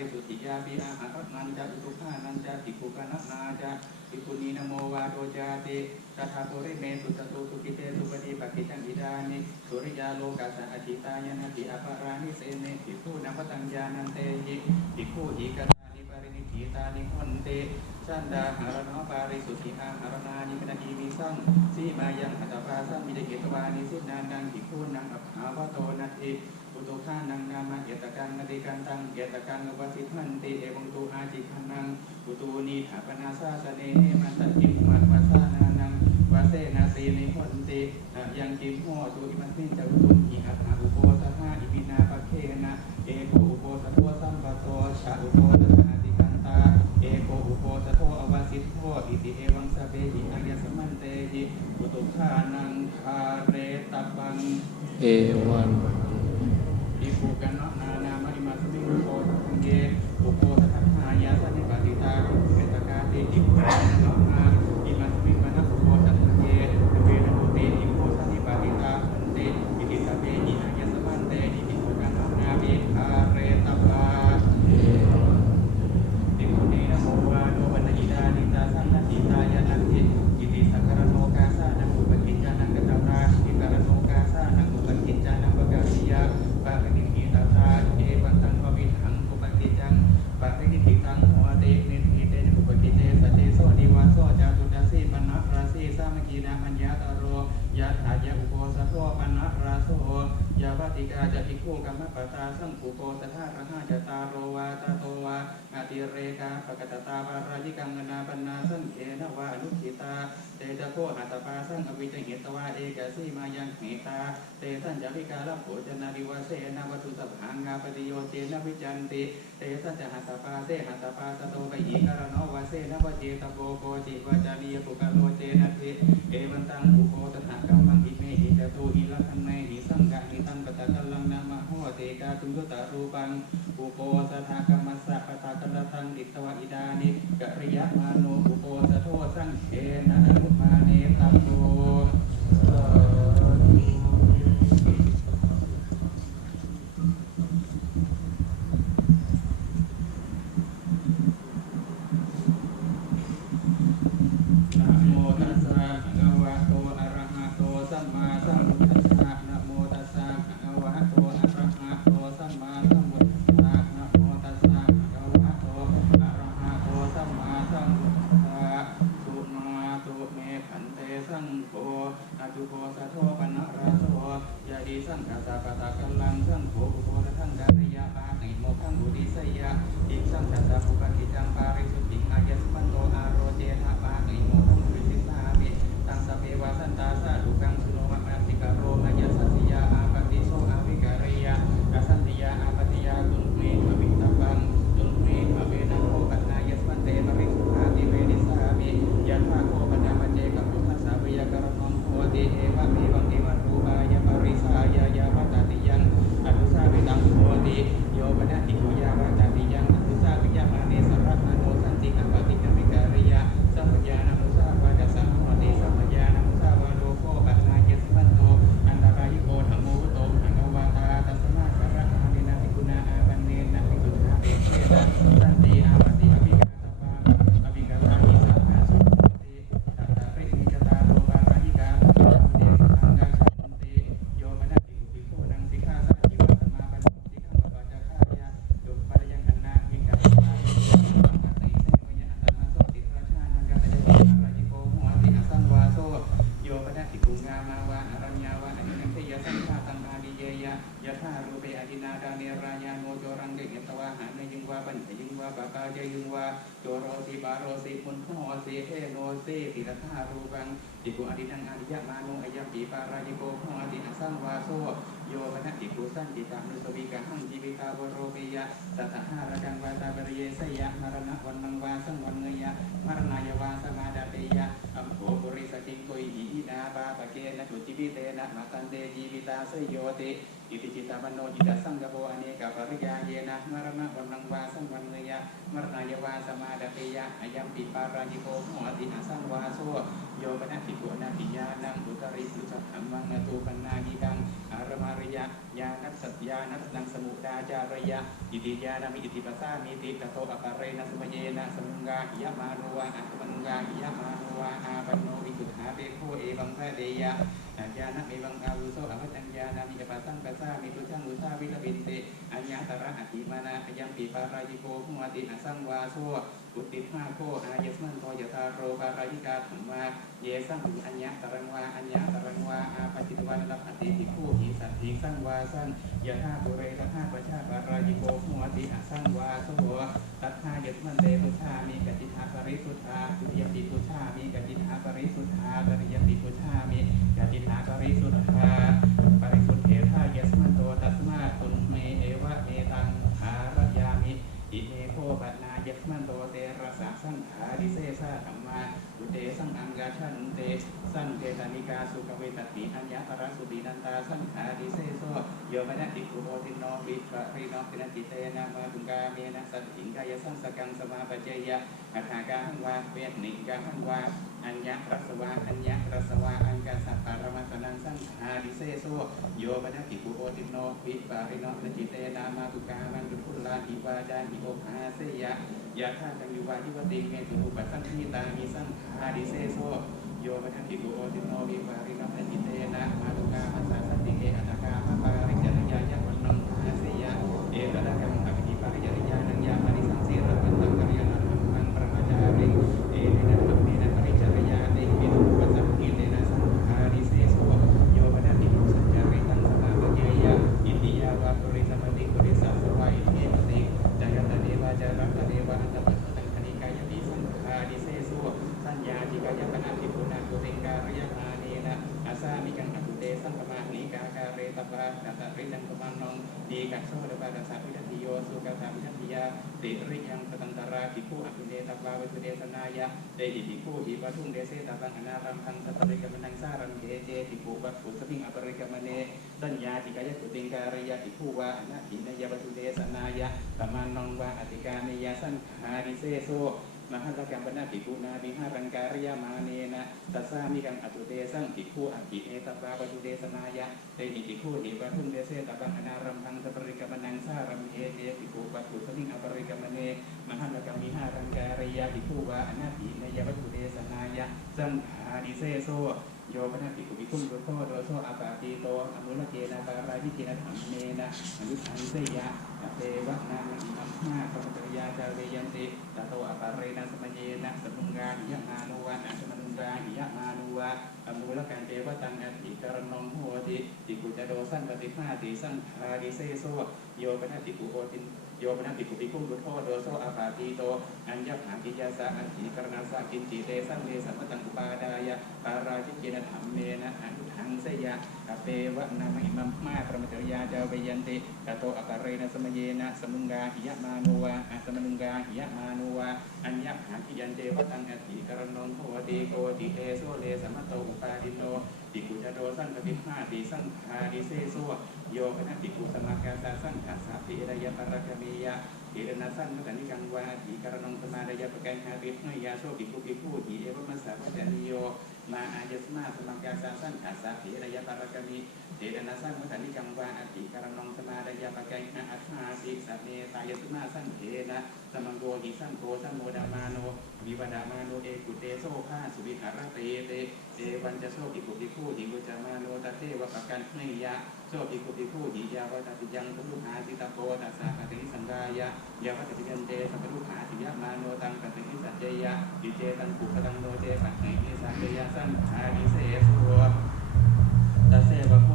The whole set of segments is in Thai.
าริสุทธิยาปีอาหารนันจะอุตุภานันจะติกุกนันาจะติกุนีนโมวาโดจาติตถาโตริเมสุตตุสุกิเตสุปฏิปักขิจังอิดานิสุริยาโลกัสสะอจิตายนาติอภารานิเสเนติคูนัพตัญญานันเตหิติคูหิกตานิปารินิขีตานิหนเต ชันดาหารณปาริสุทธิอาหารนานิมนาทีมิสังสีมายังหัตถปาสัมมิเดเกตวานิสินานังติคูนังอัปหาวโตนัตถิอุตุขานังนามาเอตกังนติกันตังเอตกังวสิทันติเอวังตุอาจิคันนังอุตูนีถาปนาสาสเนมันตติมัตวาสานานังวาเสนาสีนิหนติอะยังกิมโหตุอิมันติจตุตุหิอัตถาอุโปสถาอิมินาปะเคนะเอโกอุโปสโทสัมปะโตชะอุโปสถ ติเอวังสเปหิอัญญสมันเตหิอุตุขานังคาเรตปัง เอวัน อิภูกันนะนานามาริมาสมิอุโปสังเกอุโปสัทธายาสันนิปติตาเกตกาเตอิภูกันนะนาอิมาสมิมานะอุโปสัทธเกเวนะโตเตอิโพสันนิปติตาอันเตอิติสะเปอินะยะสมันเตอิติโภกันนะนาเบคาเรตปา เอวัน ติโมเนนะโมวาโนวันอิดานิตาสันนติตายานันติอิติสักการโนกาสานังอุปกิจจานังกตตาอิการโนกาสานังอุปกิจจานังปะกาสิยาปะกนิกิตาตาเอวันตังววิถังอุปกิจจังปะกนิกิตังโหเตนิทิเตอุปกิจเจสเตโสดิวาโสจาตุตาสีปนัสราสีสามกีนามัญญาตโรยะถายะอุโปสโทปนัสราโสยาวติกาจะทิคูกัมมะปตาสังอุโปสถาระหะจตารโรวาตาโตวา อาติเรกาปกตตาปารายิกังนาปนาสังเขนวานุขิตา เตจะโคหัตปาสังอวิจเหตวาเอกสีมายังเหตา เตสัญจาริกาลโภจนาริวาเสนาวัตุสัพพังาปฏิโยเจนวิจันติเตสัจจหัตปาเสหัตปาสโตไปอีการโนวาเสนวเจตโกโกจิวาจานียปุกาโลเจนะเทเอวันตังอุโคตถากัมมังอิเมหิจตุอิลัคันเนหิสังกะนิตังปตะกัลลังนามะโหเตกาตุงุตารูปังอุโปสถากรรมสัพตากัลทังดิตวะอิดานิกริยมาโนอุโปสโทสังเกนะอนุมาเนตัม เยยะยะธารูปยอดินาดาเนรายาโนโจรังเดกตวะหานยิงวะปัญญยิงวะปะกาเจยิงวะโจโรสิบาโรสิมุนโหสิเทโนสิติระธารูปังติกุอดินังอริยะมานุอยัมปีปารายโกโอติอสังวาโซ โยปะติกุสันติตานุสวิกหังจีวิตาวโรเปยะสัทหาระดังวาตาปริเยสยะมรณะวันนังวาสังวันเนยะมรณายวาสมาดาเปยะอัมโภปุริสติงโกยหินาบาปะเกนะตุจิวิเตนะมาตันเตจีวิตาสยโยติอิติจิตามโนจิตสังกโปอเนกปริยาเยนะมรณะวันนังวาสังวันเนยะมรณายวาสมาดาเปยะอายัมปิปารายิโกโหติอาสังวาโส โยมนะติโกนะปิยานังอุตริสุสัพพังวังนตูปันนาหิกังอารมาริยะญาณสัตยานัสนังสมุดาจารยะอิติยานามิอิติปัสสามิติตะโตอปะเรนะสมเยนะสมุงกาหิยมานุวะอัตมังกาหิยมานุวะอาปโนวิสุทธาเปโคเอวังพระเดยะอาญาณเมวังอาวุโสอวัจัญญานามิอปัสสังปัสสามิตุชังอุชาวิลบินเตอัญญาตระอติมานาอยังปีปารายิโกภุมติอสังวาโซอุติภาโคอายสมันโตยตาโรปารายิกาธรรมา เยสังอัญญาตรังวาอัญญาตรังวาอาปจิตวันรับอติภิกขุหิสัตถิสังวาสังยะธาปุเรตถาปชาปารายิโกมุอติอสังวาโสตัทธายสมันเตพุชามีกติทาปริสุทธาตุติยมปิพุชามีกติทาปริสุทธาตริยมปิพุชามีกติทาปริสุทธาปริสุทธเถทายสมันโตตัสมาตุนเมเอวะเอตังอารยามิอิเมโคปัตนายสมันโตเตระสะสังขาริเสสะธรรมา อุเตสังอังกาชันเตสังเกตานิกาสุขเวตติอัญญาปรสุตินันตาสังขาดิเซโซโยมนะติกุโมติโนวิปะริโนตินติเตนะมาตุงกาเมนะสัตถิงกายสังสกังสมาปเจยะอัฏฐากาหังวาเวทนิกาหังวาอัญญารัสวาอัญญารัสวาอังกาสัพปารมัสนังสังขาดิเซโซโยมนะติกุโมติโนวิปะริโนตินติเตนะมาตุกามันตุคุลาหิวาจาหิโอภาเสยะ ยาธาตังยุวาทิวติเมตุปัสสังขีตามีสังคาดิเซโซโยมทันติโกโอติโนวิปาริกัมติเต ตริยังกมังนองดีกัสโซเดวาดัสสะวิทัติโยสุกัตาวิทัติยาติริยังปตันตราภิกขุอภิเนตปาวิสุเดสนายะเตหิภิกขุหิปทุงเดเสตตังอนารัมพังสัตริกมนังสารังเกเจภิกขุวัตถุสมิงอปริกมเนสัญญาจิกายกุติงการยาภิกขุวะอนาหินยาวัตุเดสนายะตมานองวาอติกาเนยสังหาริเซโซ มหันตกรรมปนาภิกขุนาภิหารังการยามาเนนะตัสสามิกังอตุเตสังภิกขุอภิเอตปาปจุเตสนายะเตหิภิกขุหิปะทุมเดเสตบังอนารัมพังสปริกมนังสารัมเอเจภิกขุปัตถุสมิงอปริกมเนมหันตกรรมิหารังการยาภิกขุวาอนาภิเนยวัตถุเตสนายะสังขาดิเซโซ โยปนาภิกขุภิกขุโดโทโดโซอาปาติโตอมุลเกนาปารายิกินะธรรมเนนะอนุทังเสยะอเตวะนามิมัมมาปะปะยาจาเวยันติตะโตอาปาเรนะสมเยนะสมุงกาหิยะมานุวะนะสมุงกาหิยะมานุวะอมูลกันเตวะตังอธิกรณงโหติติกุจโดสันปฏิภาติสังคาริเซโซโยปนาติกุโอติน โยปนาติกุปิคุรุโทโดโซอาปาติโต อัญญหากิยาสะอัญญิกรณาสะกินจิเตสังเวสัมปตังอุปาดายะปาราชิเกนธรรมเมนะอนุทังเสยะอเปวะนามิมัมมาปรมจริยาจาเวยันติตะโตอปาเรนะสมเยนะสมุงกาหิยะมานุวะอะสมนุงกาหิยะมานุวะอัญญหาทิยันเตวะตังอธิกรณงโหติโกติเตโซเลสมัตโตอุปาดิโน ติกุจโดสังกติมาติสังคาดิเซโซโยคณะติกุสมากาสาสังขัสสะติระยะปรกเมยะติรณสังมตันิกังวาติการณงสมาระยะปะกันหาตินยาโซติกุปิภูติเอวมัสสะวัจนิโยมาอายสมาสมังกาสาสังขัสสะติระยะปรกเมเดชนะสร้างมุตันิกังวาอติการนองสมาดายาปะไกนะอัฏฐาสิสัเนตายสุมาสังเทนะสมังโกหิสังโกสัมโมดามาโน วิวดามาโนเอกุเตโซภาสุวิหารเตเตเอวันจะโซปิกุปิคูหิกุจามาโนตะเทวะปะกันเนยะโซปิกุปิคูหิยาวตติยังตุลุหาสิตาโกตัสสะปติสังกายะยาวตติยันเตสัพพุหาติยะมาโนตังปติสัจเจยะดิเจตังปุปตังโนเจปัจเนยสัจเจยะสังขาริเสสุตัสเสวะโค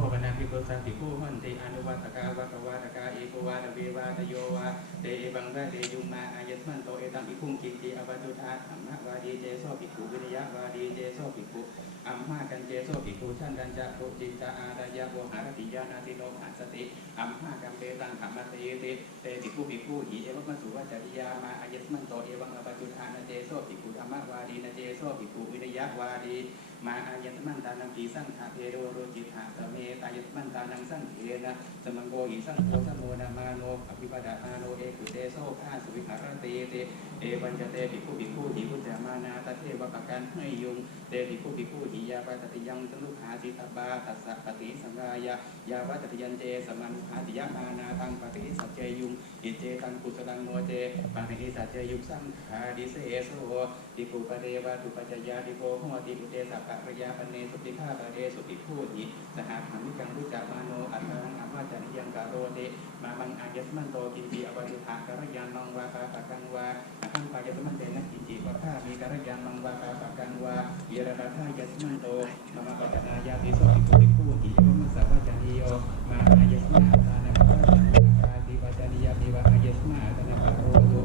สันติผู้หันติอนุวัตกาวะกวาตกาเอกวาตเววาตโยวาเตบังวะเตยุมาอายสมันโตเอตัมอิคุงกินติอวัตุธาธรรมวาดีเจโสภิกขุวิริยะวาดีเจโสภิกขุอัมมากันเจโสภิกขุชันดันจะโตจินตาอาดายะโวหารติยานาติโนหัสติอัมมากันเตตังธรรมเตติเตติภูภิกขุหิเอวมัสสุวะจริยามาอายสมันโตเอวังอวัตุธานาเจโสภิกขุธรรมวาดีนาเจโสภิกขุวิริยะวาดีมาอายตมันตานังปีสังขะเทโรโรจิตหะสเมตายตมันตานังสังเทนะสมังโกหิสังโฆสมโมนามาโนอภิปดาอาโนเอกุเตโซฆาสุวิหารเตเตเอวันจะเตปิคุปิคุหิพุทธามานาตเทวปกันให้ยุงเตปิคุปิคุหิยาปตติยังสลุขาสิตบาตัสสะปฏิสังกายายาวัตติยันเจสมันุขาติยามานาตังปฏิสัจเจยุง อิเจตังกุสลังโนเจปฏิสัจเจยุสังขาดิเสโสติปุปะเรวะตุปัจจยาติโกหติปุเตสัพพะระยาปเนสุติฆาปะเรสุติพูหิสหขังวิกังวิจามาโนอัตถังอภาจานิยังกาโรเตมาบังอายัสมันโตกินจีอวัตุภะกรยานมังวาคาปะกังวาอหังปายสมันเตนะกินจีวะข้ามีกรยานมังวาคาปะกังวาเยระระทายัสมันโตมามาปัจจนายาติโสติปุติพูหิยมมัสสะวะจานิโยมาอายัสมาทานะปะจานิกาติวะจานิยาติวะอายัสมาตนะปะโรตุ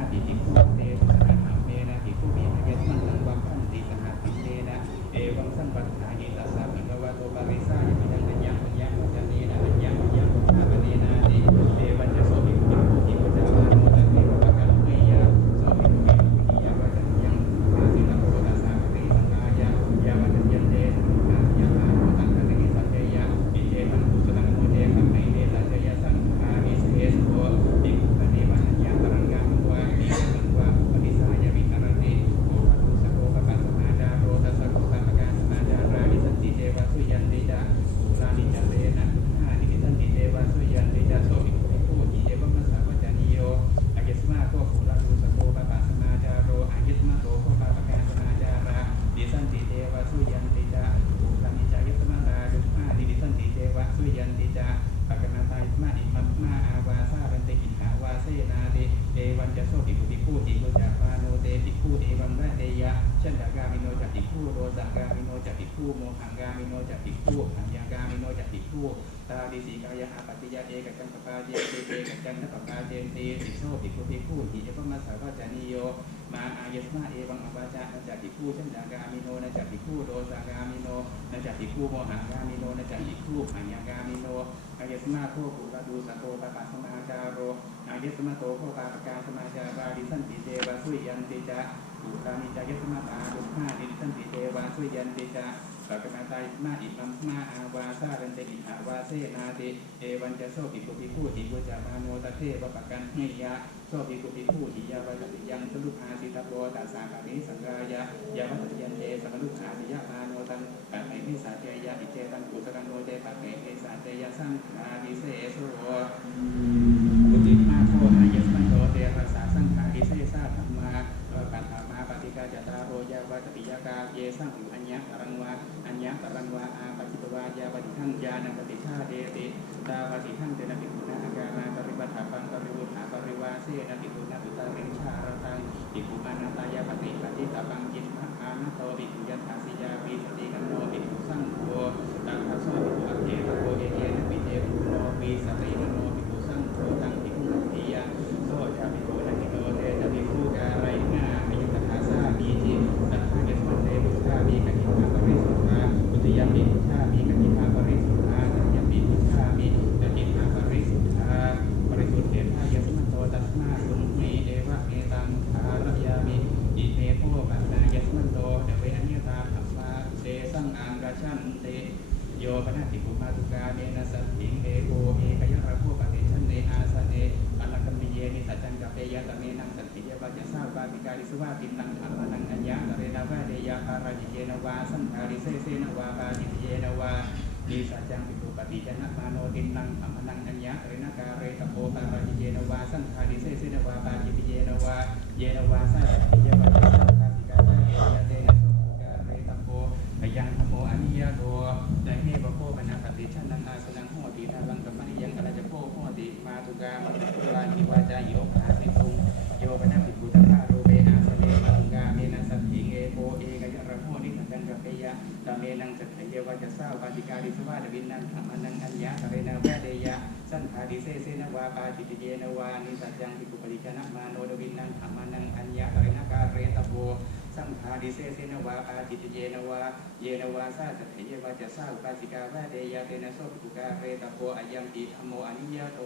าติติคูเตสหธรรมเมนะปิคูปิอายัสมันตังวังคันติสหธรรมเมนะเอวังสัมปัฏฐานิตัสสะภิกวะโตปะริสา มิโนจัตติคู่ตาดิสีกายะอาปฏิยาเอกัจจังปปาเจเตเอกัจจังนปปาเจนตีติโซติคุติคู่หิยปมัสสาวาจานิโยมาอายสมาเอวังอวาจานะจัติคู่ชันดากามิโนนะจัติคู่โรสังกามิโนนะจัติคู่โมหังกามิโนนะจัติคู่หังยังกามิโนอายสมาโคปุระดูสัโตปะปะสมาจาโรอายสมาโตโคปะปะกาสมาจาราดิสันติเตวะสุยันติจาอุตานิจายสมาตาดุขาดิสันติเทวาสุยันติจา ปะกนาตายมาอิมัมมาอาวาซารันเตอิหาวาเซนาติเอวันจะโซปิปุปิพูติกุจามาโนตะเทวปะกันเฮยะโซปิปุปิพูติยาวาติยังสลุภาสิตาโรตัสสาปะนิสังกายะยาวัตยันเจสมลุขาติยะมาโนตังปะไหนมิสาเจยะอิเจตังกุสกังโนเจปะไหนเอสาเจยะสังขาดิเสโส นวาสังฆาริเสเสนวาปาจิเยนวานิสัจจังปิตุปฏิจนะมาโนตินังอัมนังอัญญาตะเรนากาเรตโปปาปาจิเยนวาสังฆาริเสเสนวาปาจิเยนวาเยนวาสัตติยวาจ สาวปาติกาลิสวาดวินนังธรรมนังอัญญาสเรนาแวเดยะสันทาดิเซเสนวาปาจิตเยนวานิสัจจังปิปุปริจนะมาโนดวินนังธรรมนังอัญญาสเรนากาเรตโป สังฆาดิเสเสนวาอาจิตเยนวาเยนวาซาสัทเยวาจะสาอุปาสิกาวะเดยาเตนะโสปิกุกาเรตโพอายังติธรรมโมอนิยโต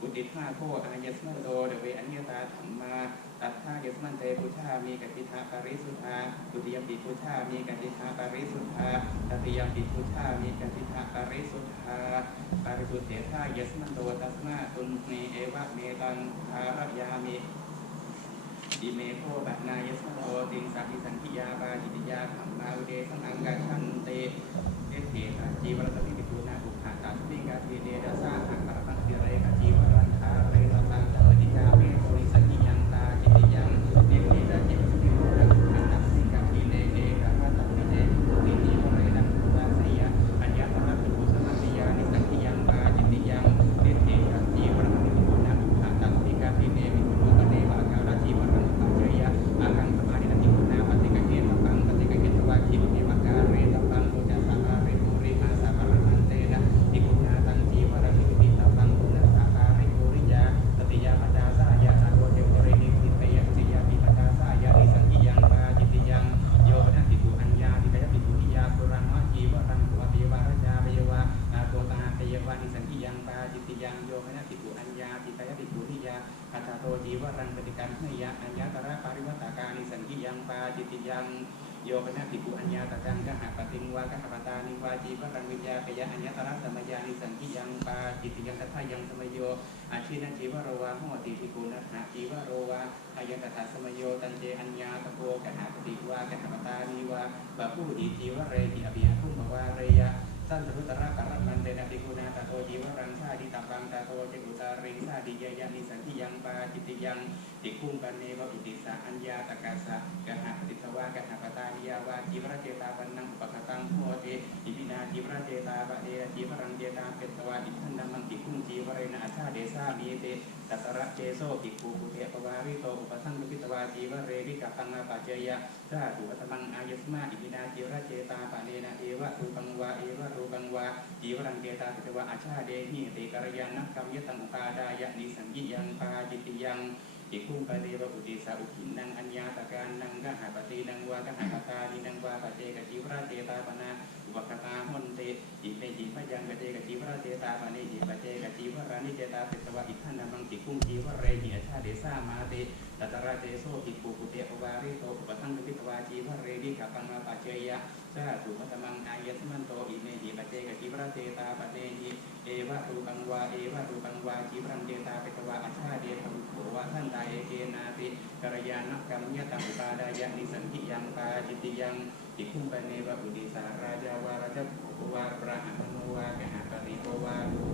อุติภาโคอายัสมโตเดเวอนิยตาธรรมาตัทธาเยสมันเตพุทธามีกติทาปาริสุทธาตุติยมปิพุทธามีกติทาปาริสุทธาตติยมปิพุทธามีกติทาปาริสุทธาปาริสุทธเถธาเยสมันโตตัสมาตุนเนเอวะเมตังคารยามิ ดิเมโคบัตนายสโนติงสักิสันทิยาบาจิติยาธรรมาวเดสังอังกาชันเตเอเถตาจีวรสติปิทูนาบุขาตาสติงกาทีเดดาซาหังปรตังติเรกาจีว ปาจิติยังโยปนาติกุอัญญาตกังกหะปติงวากหะปตานิวาจีวรังวิญญาปยะอัญญาตระสมยานิสังกิยังปาจิติยังตัทยังสมโยอาชีนัจีวโรวาโหติภิกุณหะจีวโรวาอายัตถาสมโยตันเจอัญญาตะโกกหะปติวากหะปตานิวาบาผู้ดีจีวเรติอภิยคุมวาเรยะสันสรุตระกัรมันเตนะติกุณาตะโตจีวรังชาดิตังตาโตเจกุตาริงชาดิยยานิสันทิยังปาจิติยัง ติคุงกันเนวอิติสาอัญญาตกาสะกหะปฏิสวากหะปตานิยาวาจีวรเจตาปันนังอุปคตังโหติอิปินาจีวรเจตาปะเดจีวรังเจตาเปตวาอิทันนัมมังติคุงจีวเรนะอาชาเดสามีเตตัสระเจโซติคูปุเทปวาริโตอุปสังกุปิตวาจีวเรวิกัปังอาปัจเจยะสาธุอัตมังอายสมาอิปินาจีวรเจตาปะเนนะเอวะรูปังวาเอวะรูปังวาจีวรังเกตาปิตวะอาชาเดหิเตกรยันนักกรรมยตังอุปาดายะนิสังยิยังปาจิติยัง อิคุงปะเดวะอุติสาอุขินังอัญญาตการนังกหาปฏินังวากหาปตานินังวาปเจกจีวราเจตาปนาอุปคตาหนเตอิเปจิพยังกเจกจีวราเจตาปนิจิปเจกจีวรานิเจตาปิตวะอิทันนัมังติคุงจีวเรหิอาชาเดสามาเตตัตระเจโสติปูปุเตปวาริโตอุปทังปิตวาจีวเรดิกัปังมาปเจยะ สาธุมัตมังอายสมันโตอิเมหิปเจกจิพระเตตาปเตหิเอวะรูปังวาเอวะรูปังวาจิพรังเตตาเปตวาอาชาเดธรรมโขวะท่านตายเอเกนาติกรยานักกรรมยตังปาดายะนิสันทิยังปาจิติยังติคุมปเนวะอุดิสาราจาวาราจโภวาปราหะมโนวากหะปริโกวาลูเตนะ